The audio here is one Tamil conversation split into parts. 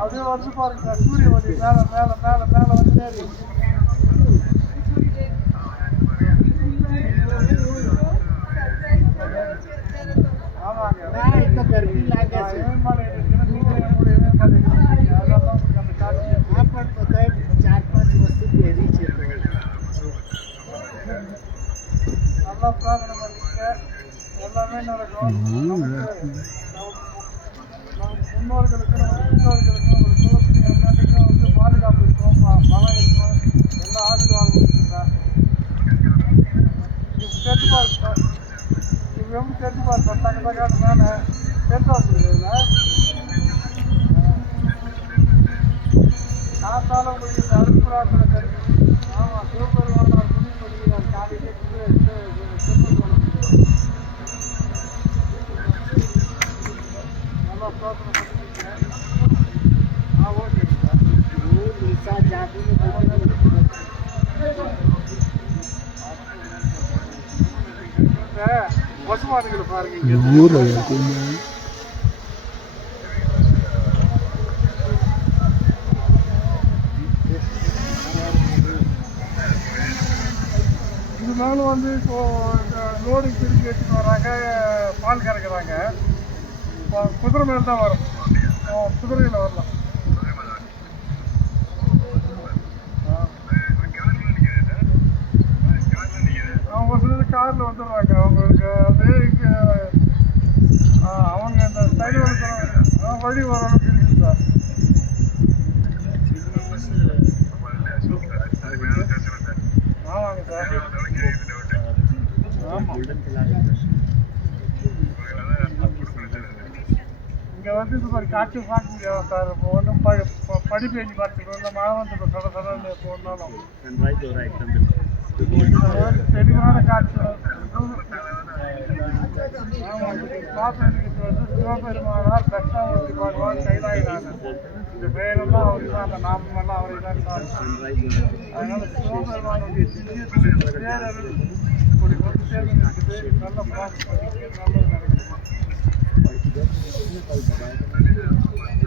అదే వర్షపాలి సార్ సూర్య మేళ మేళ మేళ మేళ వచ్చి காத்தால உங்களுக்கு இந்த அருள் கிடைக்கும் ஆமாம் சிவபெருமான துணி பண்ணுகிறார் காலையிலே நல்லா பிரார்த்தனை பண்ணிருக்கீங்க ஆ ஓகே சார் இந்த பசுமாடுகளை பாருங்க இங்க இருக்குங்க இது மேலே வந்து இப்போ லோடு திரும்பி எடுத்துட்டு வராங்க பால் கறக்குறாங்க. குதிரை மேல் தான் வரும். ஆ, குதிரையில் வரலாம். காரில் வந்துடுறாங்க. அவங்களுக்கு அதே இங்கே அவங்க இந்த சைடு வழி வழி வர அளவுக்கு இருக்குது சார். ஆமாங்க சார். ஆமாம் இங்கே வந்து இது மாதிரி காற்று பார்க்க முடியாது சார். இப்போ ஒன்றும் ப ப- பனி பெஞ்சு பார்த்துக்கணும் இந்த மழை வந்து இப்போ சொட சொடன்னு எப்போ வந்தாலும் தெளிவான காட்சி ஆமாம் வந்து சிவபெருமானார் தட்சாமூர்த்தி பகவான் கைலாயினாங்க இந்த பெயரெல்லாம் அவருக்கு தான் அந்த நாமெல்லாம் அவருக்கு தான் அதனால சிவபெருமானுடைய இப்படி வந்து சேர்ந்து இருக்குது நல்ல பிரார்த்தனை நல்லது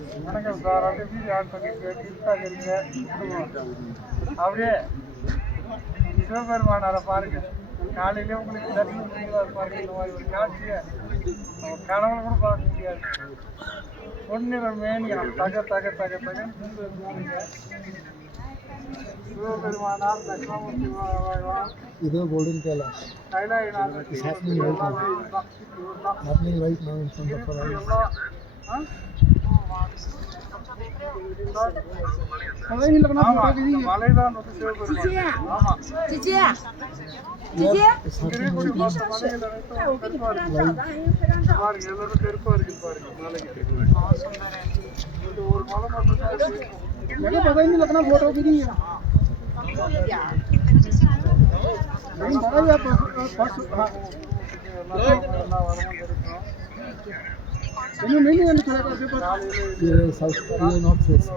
வணக்கம் சார் அப்படியே வீடியோ ஆன் பண்ணிட்டு இருங்க அப்படியே சிவபெருமானாரை பாருங்க. காலையிலே உங்களுக்கு தரிசனம் செய்வார் பாருங்க. இந்த மாதிரி ஒரு காட்சியை நம்ம கனவுல கூட பார்க்க முடியாது. பொன்னிற மேனியா தக தக தக பாருங்க சிவபெருமானார் தட்சிணாமூர்த்தி பகவான் இதுதான் happening right मैंने पता ही नहीं लगना वोट होगी नहीं नहीं बड़ा भी आप फर्स्ट हाँ இன்னும் மீனிங் நாட் ஃபேஸ்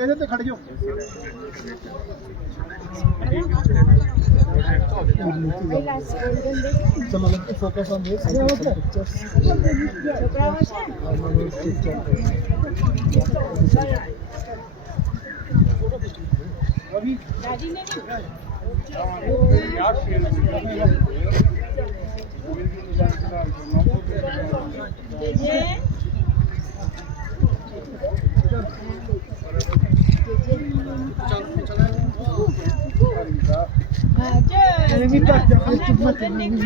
ఏదైతే కడిగాం సో మనకి focus on this pictures Chopra watch Dikkat, dikkat,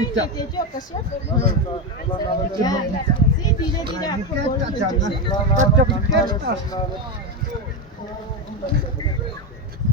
dikkat.